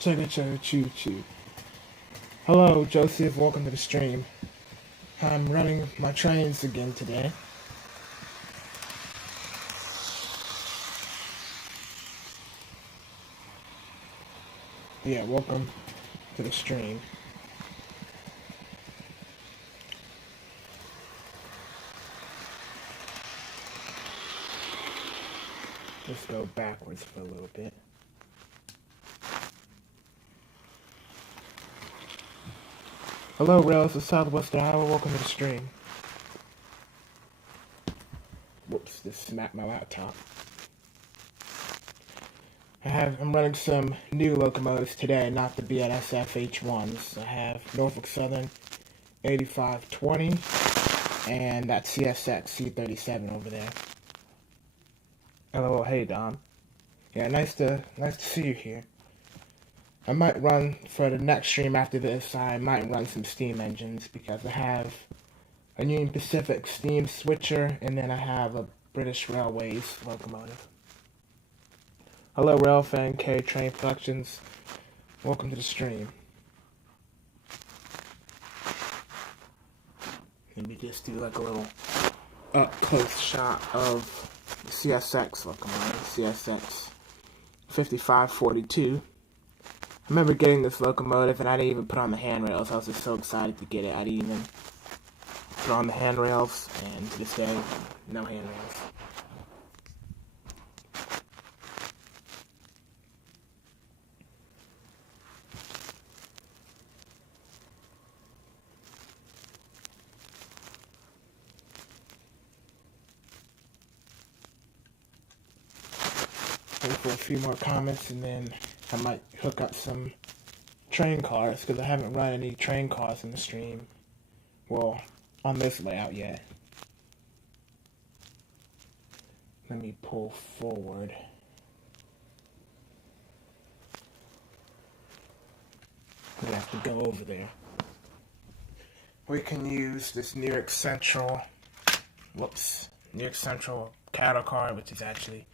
Chugga chugga choo choo. Hello, Joseph. Welcome to the stream. I'm running my trains again today. Yeah, welcome to the stream. Let's go backwards for a little bit. Hello, Rails of Southwest Iowa. Welcome to the stream. Whoops, just smacked my laptop. I'm running some new locomotives today, not the BNSF H1s. I have Norfolk Southern 8520 and that CSX C37 over there. Hello, hey Dom. Yeah, nice to see you here. I might run for the next stream after this. I might run some steam engines because I have a Union Pacific steam switcher and then I have a British Railways locomotive. Hello, Railfan K Train Productions. Welcome to the stream. Maybe just do like a little up close shot of the CSX locomotive, CSX 5542. I remember getting this locomotive and I didn't even put on the handrails. I was just so excited to get it. I didn't even put on the handrails, and to this day, no handrails. Wait for a few more comments and then I might hook up some train cars because I haven't run any train cars in the stream. Well, on this layout yet. Let me pull forward. We have to go over there. We can use this New York Central cattle car, which is actually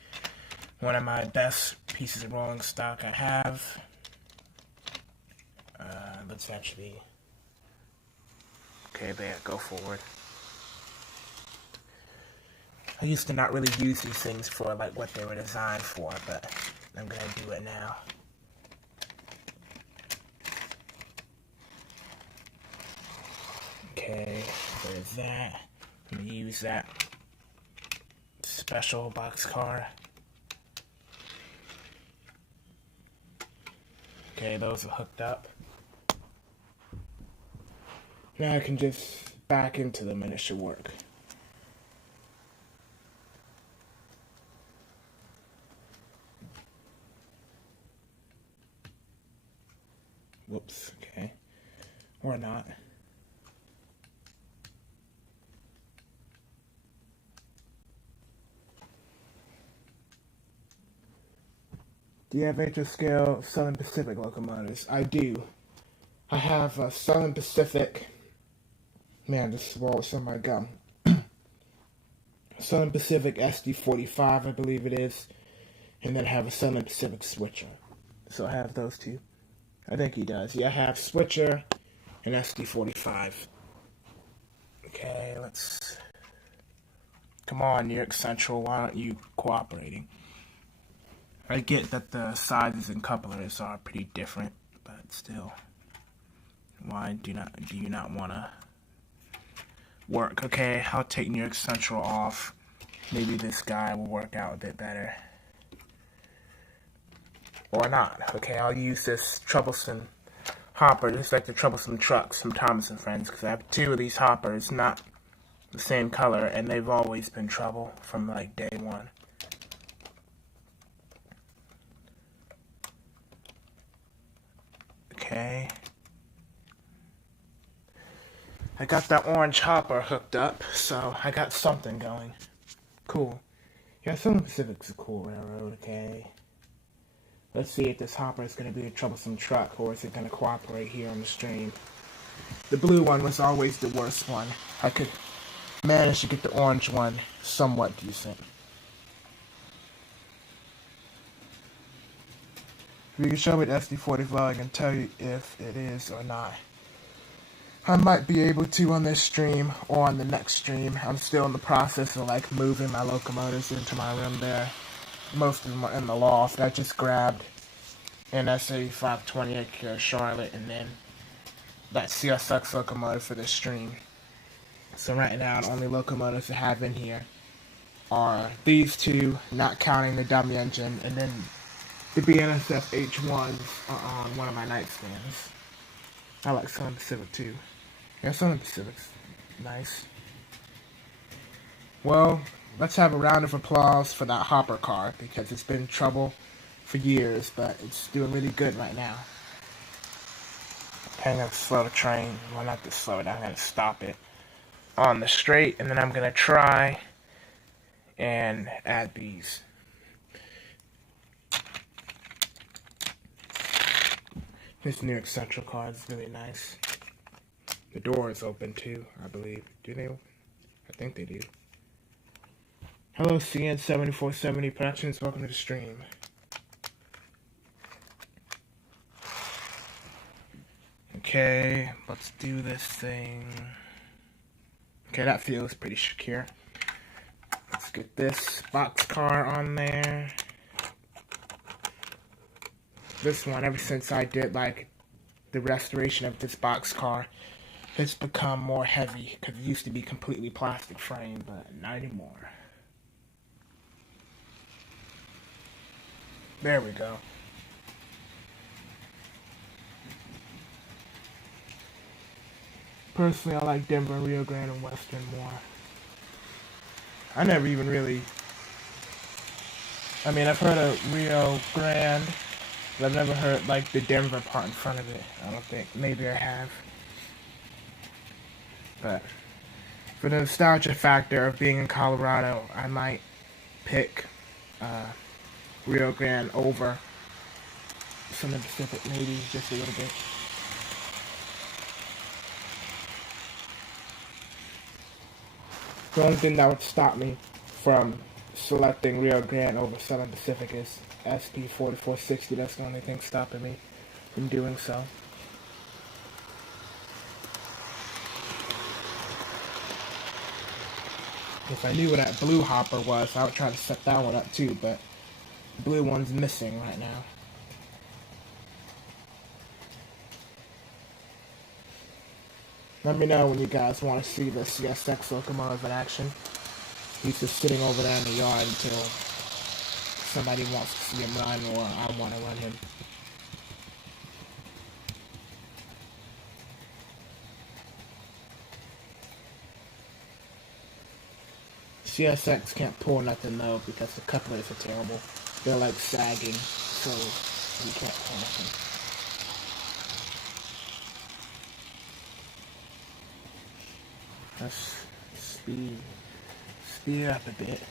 one of my best pieces of rolling stock I have. Let's actually... Okay, there, go forward. I used to not really use these things for like what they were designed for, but I'm gonna do it now. Okay, there's that. I'm gonna use that special boxcar. Okay, those are hooked up. Now I can just back into them and it should work. Whoops, okay. Or not. Do you have HO-scale Southern Pacific locomotives? I do. I have a Southern Pacific... Man, this swallowed some of my gum. Southern Pacific SD45, I believe it is. And then I have a Southern Pacific switcher. So I have those two. I think he does. Yeah, I have switcher and SD45. Okay, let's... Come on, New York Central, why aren't you cooperating? I get that the sizes and couplers are pretty different, but still. Why do you not want to work? Okay, I'll take New York Central off. Maybe this guy will work out a bit better. Or not. Okay, I'll use this troublesome hopper, just like the troublesome trucks from Thomas and Friends, because I have two of these hoppers, not the same color, and they've always been trouble from like day one. Okay. I got that orange hopper hooked up, so I got something going. Cool. Yeah, Southern Pacific's a cool railroad, okay. Let's see if this hopper is going to be a troublesome truck, or is it going to cooperate here on the stream. The blue one was always the worst one. I could manage to get the orange one somewhat decent. If you can show me the SD40 file, I can tell you if it is or not. I might be able to on this stream or on the next stream. I'm still in the process of like moving my locomotives into my room there. Most of them are in the loft. I just grabbed an S8528 here, Charlotte, and then that CSX locomotive for this stream. So right now, the only locomotives I have in here are these two, not counting the dummy engine, and then the BNSF H1s are on one of my nightstands. I like Southern Pacific too. Yeah, Southern Pacific's nice. Well, let's have a round of applause for that hopper car, because it's been in trouble for years, but it's doing really good right now. I'm going to slow the train. Well, not to slow it, I'm going to stop it on the straight, and then I'm going to try and add these. This New York Central car is really nice. The door is open too, I believe. Do they open? I think they do. Hello, CN7470 Productions. Welcome to the stream. Okay, let's do this thing. Okay, that feels pretty secure. Let's get this boxcar on there. This one, ever since I did like the restoration of this boxcar, it's become more heavy, because it used to be completely plastic frame, but not anymore. There we go. Personally, I like Denver, Rio Grande, and Western more. I never even really... I mean, I've heard of Rio Grande, but I've never heard, like, the Denver part in front of it. I don't think. Maybe I have. But for the nostalgia factor of being in Colorado, I might pick Rio Grande over Southern Pacific, maybe just a little bit. The only thing that would stop me from selecting Rio Grande over Southern Pacific is SP4460. That's the only thing stopping me from doing so. If I knew what that blue hopper was, I would try to set that one up too, but the blue one's missing right now. Let me know when you guys want to see the CSX locomotive in action. He's just sitting over there in the yard until somebody wants to see him run or I want to run him. CSX can't pull nothing though because the couplers are terrible. They're like sagging, so you can't pull nothing. Let's speed it up a bit.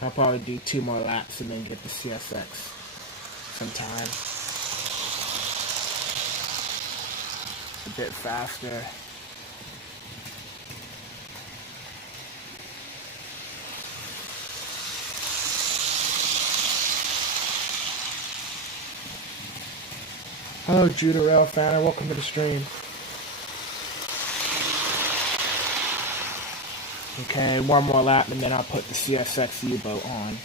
I'll probably do 2 more laps and then get the CSX sometime. A bit faster. Hello, Judah Rail fan, welcome to the stream. Okay, 1 more lap and then I'll put the CSX U-boat on.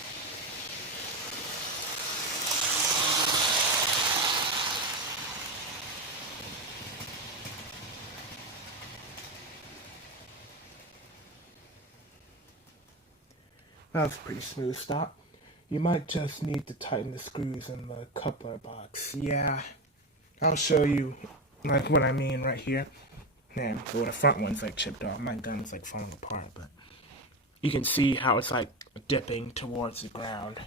That was a pretty smooth stop. You might just need to tighten the screws in the coupler box. Yeah, I'll show you like what I mean right here. Man, well, the front one's like chipped off. My gun's like falling apart, but you can see how it's like dipping towards the ground.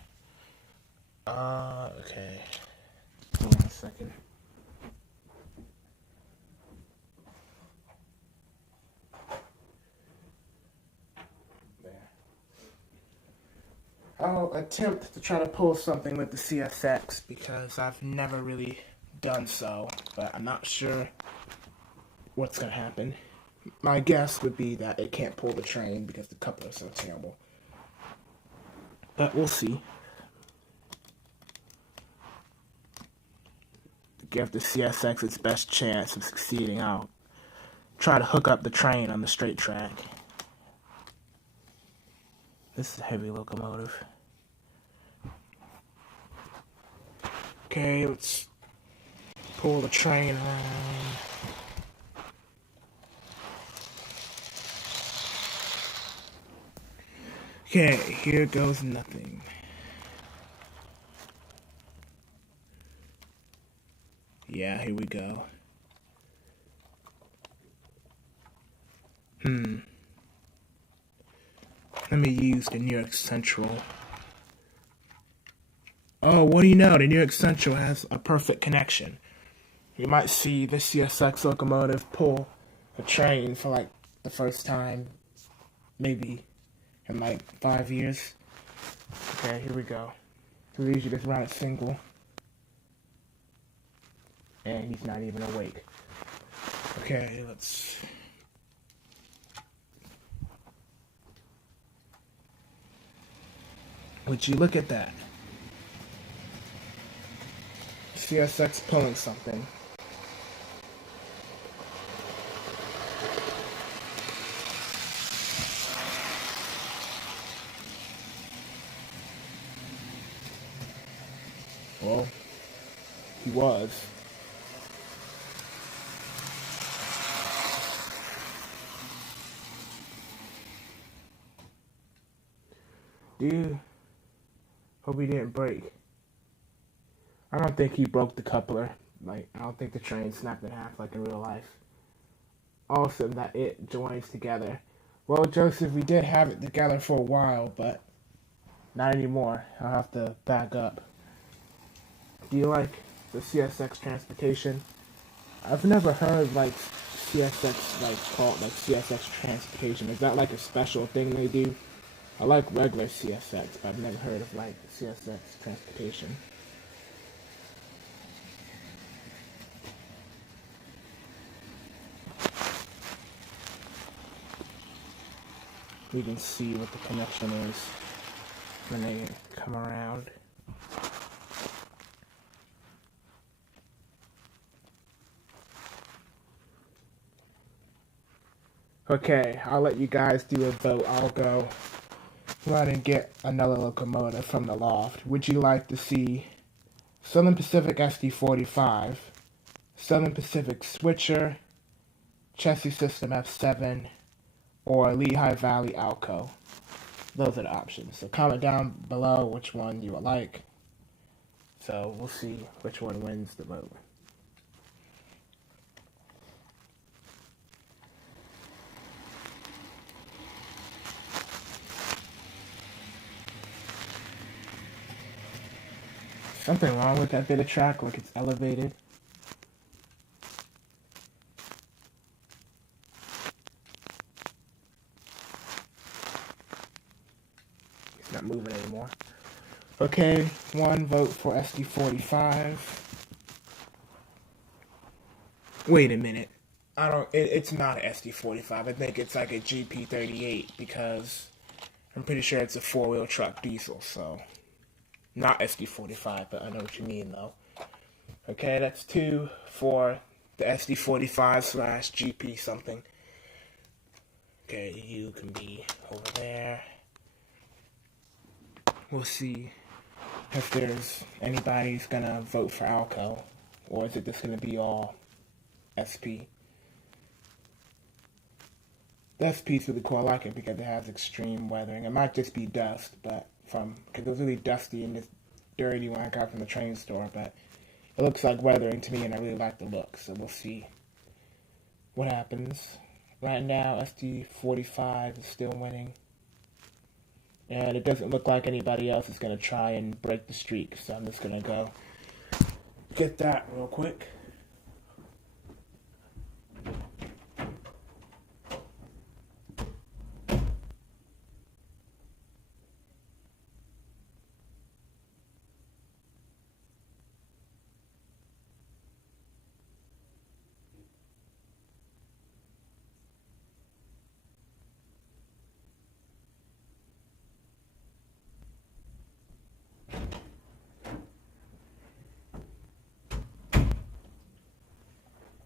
Okay. Hold on a second. There. I'll attempt to try to pull something with the CSX because I've never really done so, but I'm not sure what's going to happen. My guess would be that it can't pull the train because the coupler is so terrible. But we'll see. To give the CSX its best chance of succeeding, I'll try to hook up the train on the straight track. This is a heavy locomotive. Okay, let's pull the train around. Okay, here goes nothing. Yeah, here we go. Let me use the New York Central. Oh, what do you know? The New York Central has a perfect connection. You might see the CSX locomotive pull a train for like the first time, maybe in like 5 years. Okay, here we go. So we usually just run a single. And he's not even awake. Okay, let's... Would you look at that? CSX pulling something. Well, he was. Dude, hope he didn't break. I don't think he broke the coupler. Like, I don't think the train snapped in half like in real life. Awesome that it joins together. Well, Joseph, we did have it together for a while, but not anymore. I'll have to back up. Do you like the CSX transportation? I've never heard like CSX called CSX transportation. Is that like a special thing they do? I like regular CSX, but I've never heard of like CSX transportation. We can see what the connection is when they come around. Okay, I'll let you guys do a vote. I'll go run and get another locomotive from the loft. Would you like to see Southern Pacific SD45, Southern Pacific Switcher, Chassis System F7, or Lehigh Valley Alco? Those are the options. So comment down below which one you would like. So we'll see which one wins the vote. Something wrong with that bit of track, like it's elevated. It's not moving anymore. Okay, one vote for SD45. Wait a minute. It's not an SD45. I think it's like a GP38 because I'm pretty sure it's a four-wheel truck diesel, so not SD45, but I know what you mean though. Okay, that's 2 for the SD45/GP something. Okay, you can be over there. We'll see if there's anybody's gonna vote for Alco, or is it just gonna be all SP? The SP's really cool. I like it because it has extreme weathering. It might just be dust, but because it was really dusty and just dirty when I got from the train store, but it looks like weathering to me, and I really like the look, so we'll see what happens. Right now, SD45 is still winning, and it doesn't look like anybody else is going to try and break the streak, so I'm just going to go get that real quick.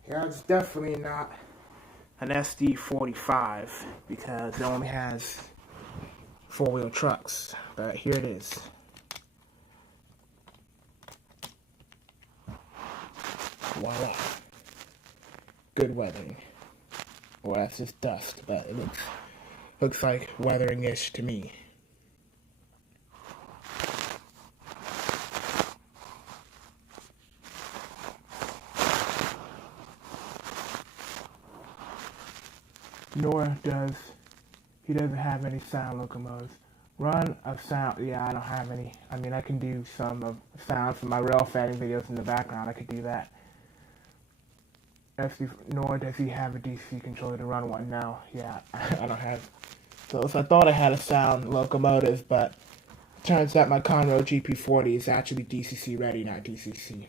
Yeah, it's definitely not an SD45 because it only has four-wheel trucks, but here it is. Voila. Good weathering. Well, that's just dust, but it looks like weathering-ish to me. Nor does he doesn't have any sound locomotives. Run of sound, yeah, I don't have any. I mean, I can do some of sound from my rail fanning videos in the background. I could do that. Nor does he have a DC controller to run one now. Yeah, I don't have. So I thought I had a sound locomotive, but turns out my Conroe GP40 is actually DCC ready, not DCC.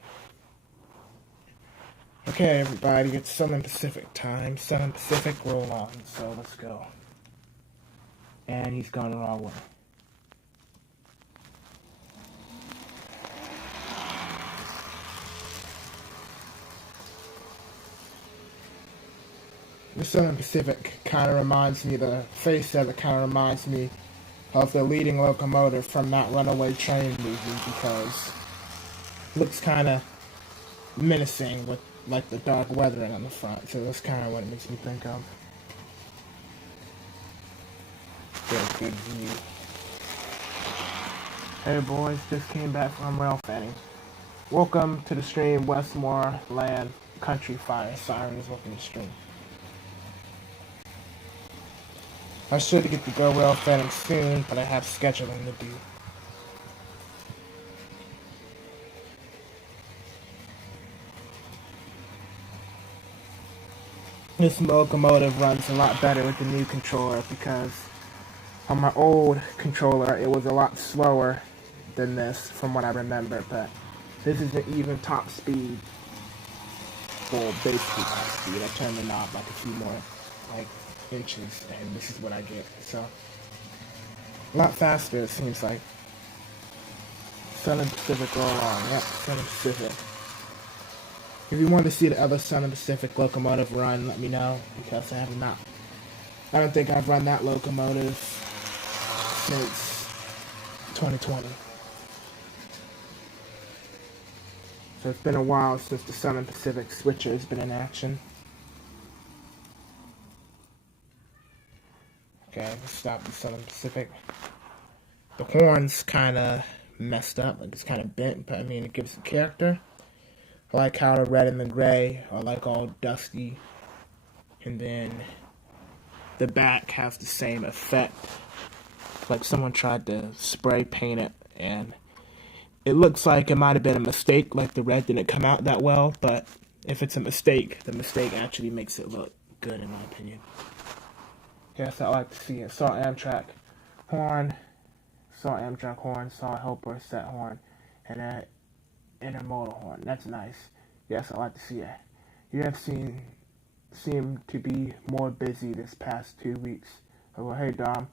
Okay, everybody, it's Southern Pacific time. Southern Pacific, roll on. So let's go. And he's gone the wrong way. The Southern Pacific kind of reminds me, the face of it kind of reminds me of the leading locomotive from that Runaway Train movie because it looks kind of menacing with like the dark weathering on the front. So that's kind of what it makes me think of. Good view. Hey boys, just came back from rail fanning. Welcome to the stream, Westmoreland Country Fire. Sirens welcome to the stream. I should get to go rail fanning soon, but I have scheduling to do. This locomotive runs a lot better with the new controller because on my old controller it was a lot slower than this from what I remember, but this is an even top speed. Well, basically top speed. I turned the knob like a few more inches and this is what I get. So a lot faster it seems like. Southern Pacific roll on. Yep, Southern Pacific. If you want to see the other Southern Pacific locomotive run, let me know, because I don't think I've run that locomotive since 2020. So it's been a while since the Southern Pacific switcher has been in action. Okay, let's stop the Southern Pacific. The horn's kind of messed up, like it's kind of bent, but I mean, it gives it character. I like how the red and the gray are like all dusty, and then the back has the same effect. Like someone tried to spray paint it, and it looks like it might have been a mistake, like the red didn't come out that well, but if it's a mistake, the mistake actually makes it look good in my opinion. Yes, I like to see it. Saw Amtrak horn, saw helper set horn, and a intermodal horn. That's nice. Yes, I like to see it. You have seemed to be more busy this past 2 weeks. Oh, well, hey Dom,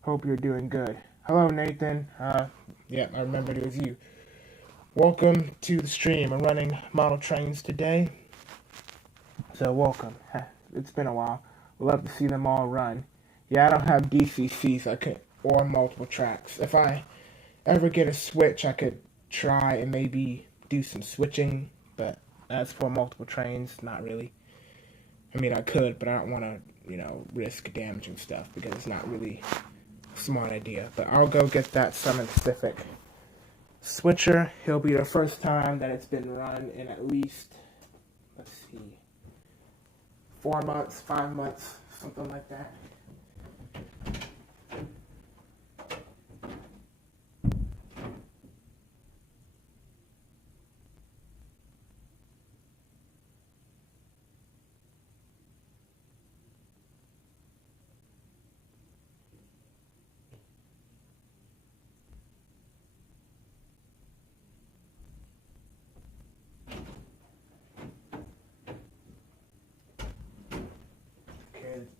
hope you're doing good. Hello Nathan. Yeah, I remembered it was you. Welcome to the stream. I'm running model trains today. So welcome. It's been a while. We'd love to see them all run. Yeah, I don't have DCCs or multiple tracks. If I ever get a switch, I could try and maybe do some switching, but as for multiple trains, not really. I mean, I could, but I don't want to, risk damaging stuff because it's not really a smart idea. But I'll go get that Southern Pacific switcher. It'll be the first time that it's been run in at least, let's see, 4 months, 5 months, something like that.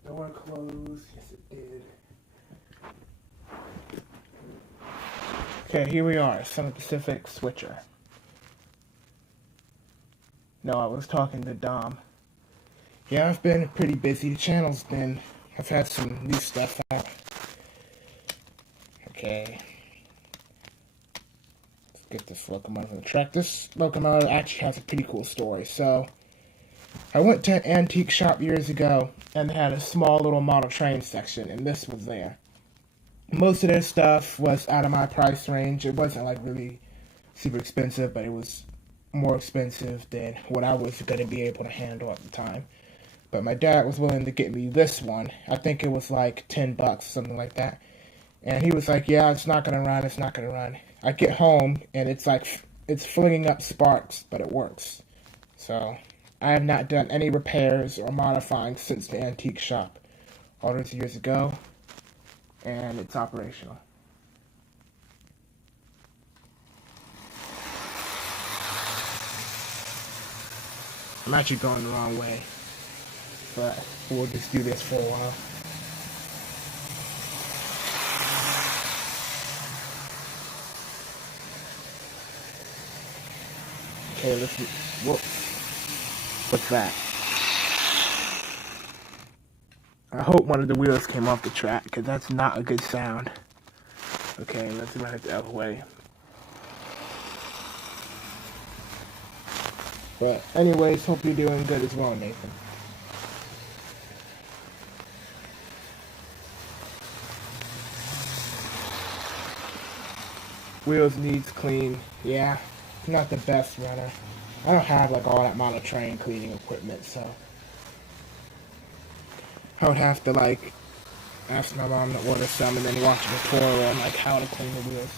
The door closed. Yes, it did. Okay, here we are. Southern Pacific switcher. No, I was talking to Dom. Yeah, I've been pretty busy. I've had some new stuff out. Okay. Let's get this locomotive on the track. This locomotive actually has a pretty cool story. So, I went to an antique shop years ago, and they had a small little model train section, and this was there. Most of their stuff was out of my price range. It wasn't like really super expensive, but it was more expensive than what I was going to be able to handle at the time. But my dad was willing to get me this one. I think it was like $10, something like that. And he was like, yeah, it's not going to run, it's not going to run. I get home, and it's flinging up sparks, but it works. So, I have not done any repairs or modifying since the antique shop all those years ago. And it's operational. I'm actually going the wrong way, but we'll just do this for a while. Okay, listen. What's that? I hope one of the wheels came off the track, because that's not a good sound. Okay, let's run it the other way. But anyways, hope you're doing good as well, Nathan. Wheels needs clean. Yeah, not the best runner. I don't have like all that model train cleaning equipment, so I would have to like ask my mom to order some and then watch a tutorial on like how to clean the wheels.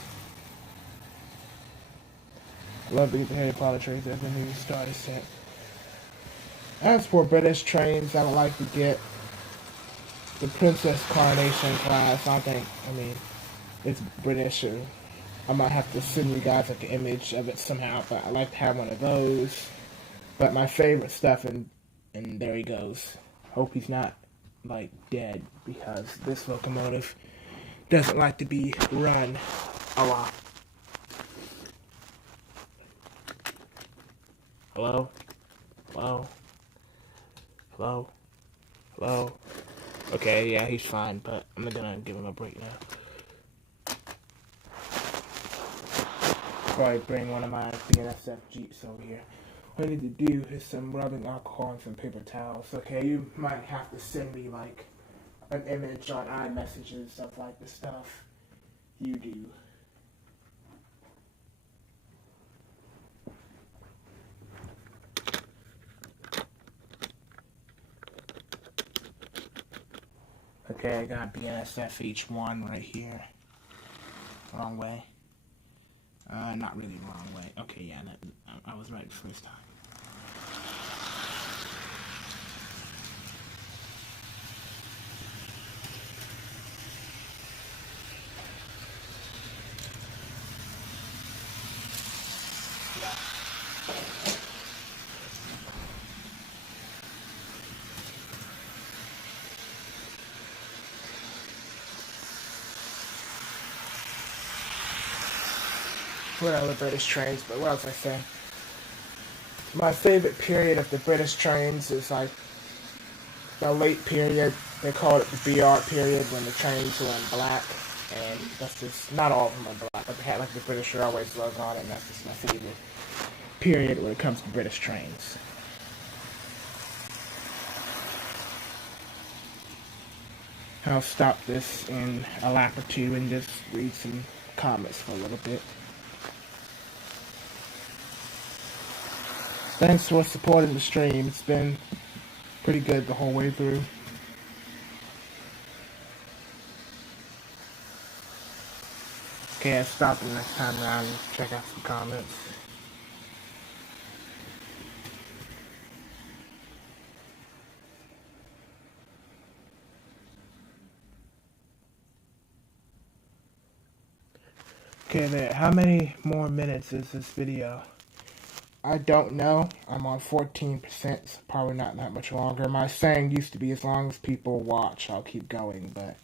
I love to get the Harry Potter trains as a new starter set. As for British trains, I would like to get the Princess Coronation class. I mean, it's British, or I might have to send you guys like an image of it somehow, but I like to have one of those. But my favorite stuff, and there he goes. Hope he's not like dead, because this locomotive doesn't like to be run a lot. Hello? Hello? Hello? Hello? Okay, yeah, he's fine, but I'm gonna give him a break now. Probably bring one of my BNSF Jeeps over here. What I need to do is some rubbing alcohol and some paper towels. Okay, you might have to send me like an image on iMessage and stuff like the stuff you do. Okay, I got BNSF H1 right here. Wrong way. Not really wrong way. Okay, yeah, I was right the first time. What other British trains, but what else I say? My favorite period of the British trains is like the late period. They call it the BR period, when the trains were in black. And that's just, not all of them are black, but they had like the British Airways logo on it, and that's just my favorite period when it comes to British trains. I'll stop this in a lap or two and just read some comments for a little bit. Thanks for supporting the stream. It's been pretty good the whole way through. Okay, I'll stop the next time around and check out some comments. Okay, there. How many more minutes is this video? I don't know. I'm on 14%, so probably not that much longer. My saying used to be, as long as people watch, I'll keep going, but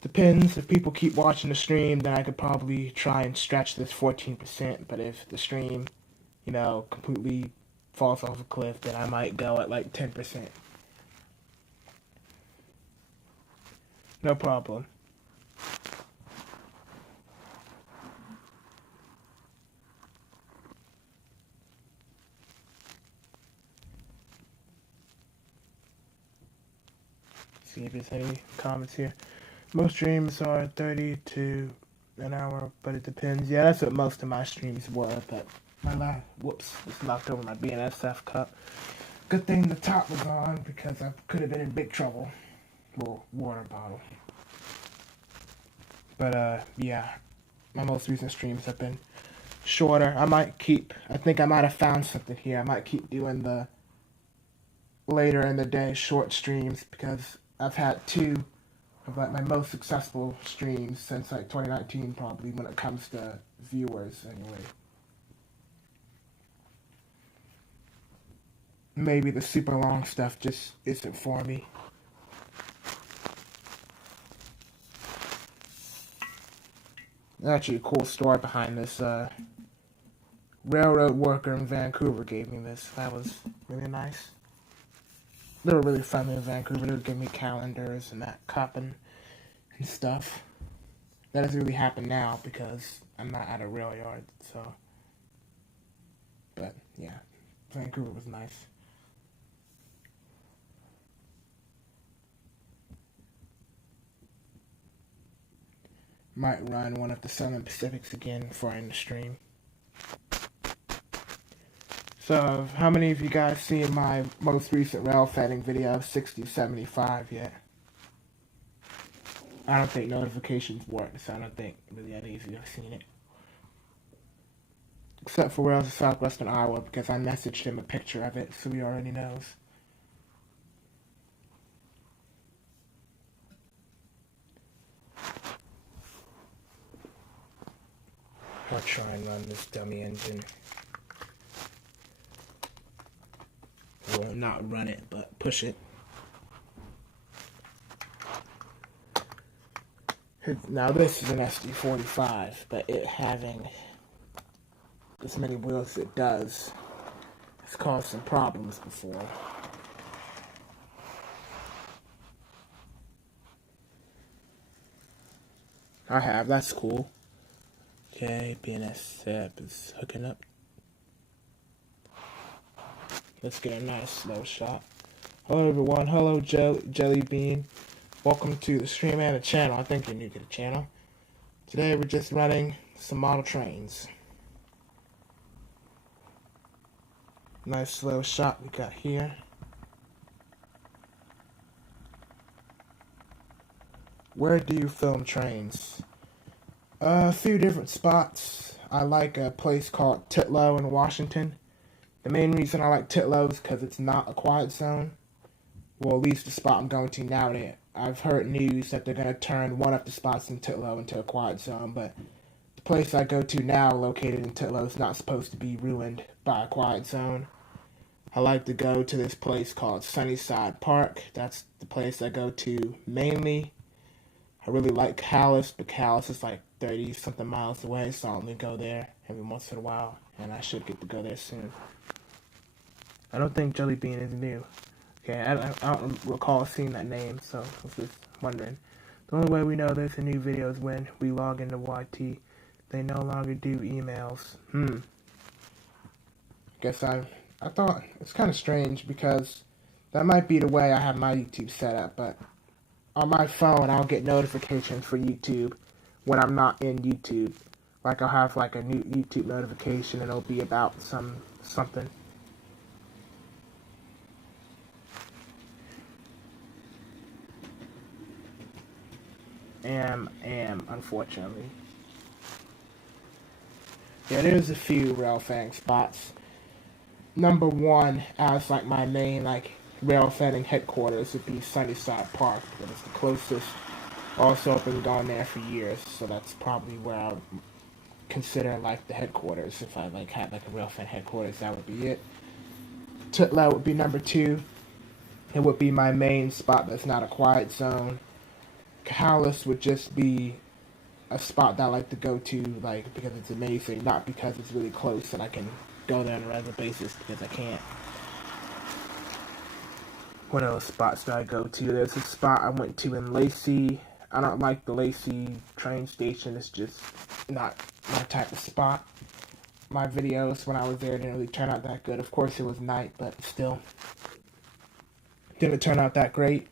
depends. If people keep watching the stream, then I could probably try and stretch this 14%, but if the stream, completely falls off a cliff, then I might go at like 10%. No problem. See if there's any comments here. Most streams are 30 to an hour, but it depends. Yeah, that's what most of my streams were, but just knocked over my BNSF cup. Good thing the top was on, because I could have been in big trouble. Well, water bottle. But, yeah, my most recent streams have been shorter. I think I might have found something here. I might keep doing the later in the day short streams, because I've had two of like my most successful streams since like 2019 probably, when it comes to viewers anyway. Maybe the super long stuff just isn't for me. Actually, a cool story behind this. Railroad worker in Vancouver gave me this. That was really nice. They were really friendly in Vancouver. They would give me calendars and that cupping and stuff. That doesn't really happen now because I'm not at a rail yard, so. But, yeah, Vancouver was nice. Might run one of the Southern Pacifics again before I end the stream. So, how many of you guys seen my most recent rail fanning video, 6075, yet? I don't think notifications work, so I don't think really any of you have seen it. Except for Rails of Southwestern Iowa, because I messaged him a picture of it, so he already knows. I'll try and run this dummy engine. Well, not run it, but push it. Now this is an SD45, but it having as many wheels as it does has caused some problems before. I have, that's cool. Okay, BNSF is hooking up. Let's get a nice slow shot. Hello everyone, hello Jelly Bean. Welcome to the stream and the channel. I think you're new to the channel. Today we're just running some model trains. Nice slow shot we got here. Where do you film trains? A few different spots. I like a place called Titlow in Washington. The main reason I like Titlow is because it's not a quiet zone. Well, at least the spot I'm going to now. I've heard news that they're going to turn one of the spots in Titlow into a quiet zone, but the place I go to now, located in Titlow, is not supposed to be ruined by a quiet zone. I like to go to this place called Sunnyside Park. That's the place I go to mainly. I really like Calais, but Calais is like 30-something miles away, so I only go there every once in a while, and I should get to go there soon. I don't think Jelly Bean is new. Okay, I don't recall seeing that name, so I was just wondering. The only way we know there's a new video is when we log into YT. They no longer do emails. Guess I thought it's kind of strange, because that might be the way I have my YouTube set up, but on my phone I'll get notifications for YouTube when I'm not in YouTube. Like I'll have like a new YouTube notification and it'll be about something. Unfortunately. Yeah, there's a few rail fanning spots. Number one, as like my main like rail fanning headquarters, would be Sunnyside Park, because it's the closest. Also, I've been going there for years, so that's probably where I would consider like the headquarters. If I like had like a rail fan headquarters, that would be it. Titlow would be number two. It would be my main spot that's not a quiet zone. Calais would just be a spot that I like to go to, like, because it's amazing, not because it's really close and I can go there on a regular basis, because I can't. What else spots do I go to? There's a spot I went to in Lacy. I don't like the Lacy train station. It's just not my type of spot. My videos when I was there didn't really turn out that good. Of course, it was night, but still didn't turn out that great.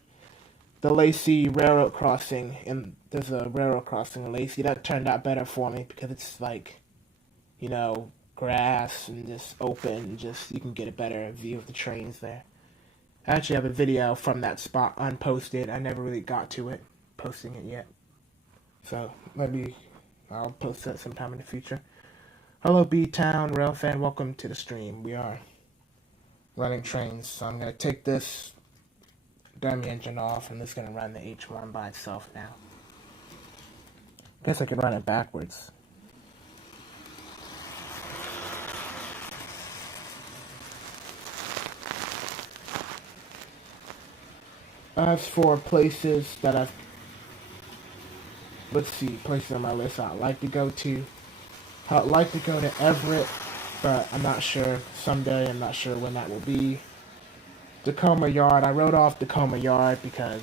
The Lacy railroad crossing, and there's a railroad crossing in Lacy, that turned out better for me because it's like, you know, grass and just open, and just you can get a better view of the trains there. I actually have a video from that spot unposted. I never really got to it, posting it yet. So maybe I'll post that sometime in the future. Hello B-Town Rail fan, welcome to the stream. We are running trains, so I'm going to take this dummy engine off. I'm just going to run the H1 by itself now. Guess I could run it backwards. As for places that I've, let's see, places on my list I'd like to go to. I'd like to go to Everett, but I'm not sure. Someday, I'm not sure when that will be. Tacoma Yard, I wrote off Tacoma Yard because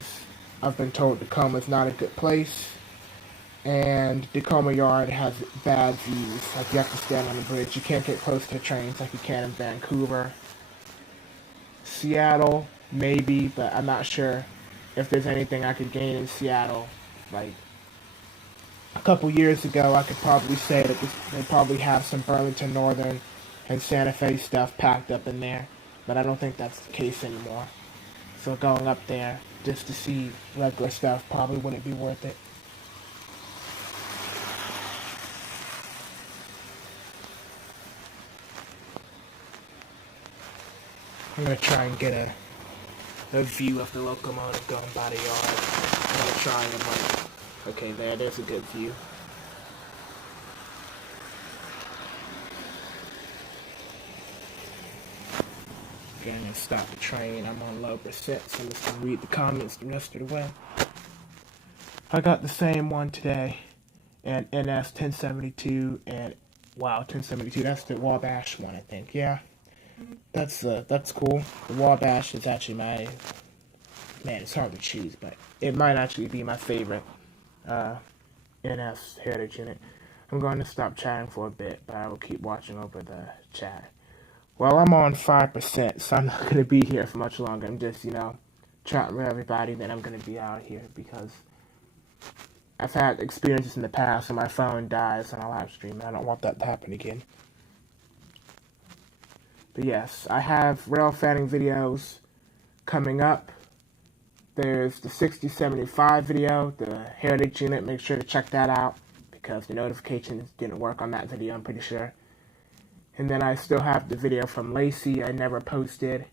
I've been told Tacoma's not a good place. And Tacoma Yard has bad views. Like, you have to stand on the bridge. You can't get close to the trains like you can in Vancouver. Seattle, maybe, but I'm not sure if there's anything I could gain in Seattle. Like, a couple years ago, I could probably say that they probably have some Burlington Northern and Santa Fe stuff packed up in there, but I don't think that's the case anymore. So going up there just to see regular stuff probably wouldn't be worth it. I'm going to try and get a view of the locomotive going by the yard. I'm going to try and like, okay, there's a good view. Okay, I'm going to stop the train. I'm on low percent, so I'm just going to read the comments the rest of the way. I got the same one today, and NS 1072, and wow, 1072, that's the Wabash one, I think, yeah. That's cool. The Wabash is actually my, man, it's hard to choose, but it might actually be my favorite NS heritage unit. I'm going to stop chatting for a bit, but I will keep watching over the chat. Well, I'm on 5%, so I'm not going to be here for much longer. I'm just, you know, chatting with everybody, then I'm going to be out here because I've had experiences in the past when my phone dies on a live stream, and I don't want that to happen again. But yes, I have rail fanning videos coming up. There's the 6075 video, the heritage unit. Make sure to check that out because the notifications didn't work on that video, I'm pretty sure. And then I still have the video from Lacy I never posted.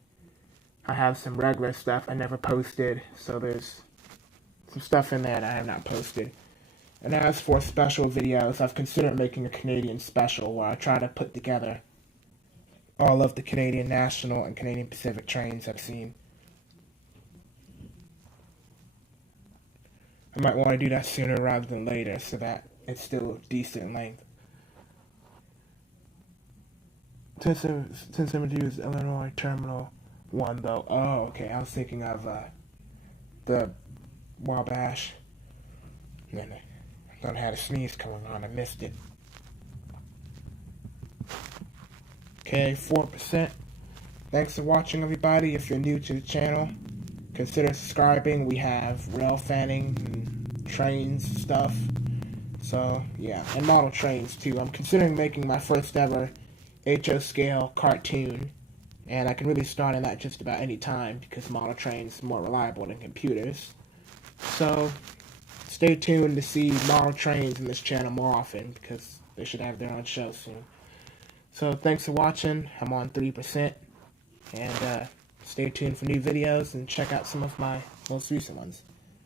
I have some regular stuff I never posted, so there's some stuff in there that I have not posted. And as for special videos, I've considered making a Canadian special where I try to put together all of the Canadian National and Canadian Pacific trains I've seen. I might want to do that sooner rather than later so that it's still decent length. 1072 is Illinois Terminal 1 though. Oh, okay. I was thinking of the Wabash. Man, I thought I had a sneeze coming on. I missed it. Okay, 4%. Thanks for watching, everybody. If you're new to the channel, consider subscribing. We have rail fanning and trains stuff. So, yeah, and model trains, too. I'm considering making my first ever HO scale cartoon, and I can really start on that just about any time because model trains are more reliable than computers. So, stay tuned to see model trains in this channel more often because they should have their own show soon. So, thanks for watching. I'm on 3%. And stay tuned for new videos and check out some of my most recent ones.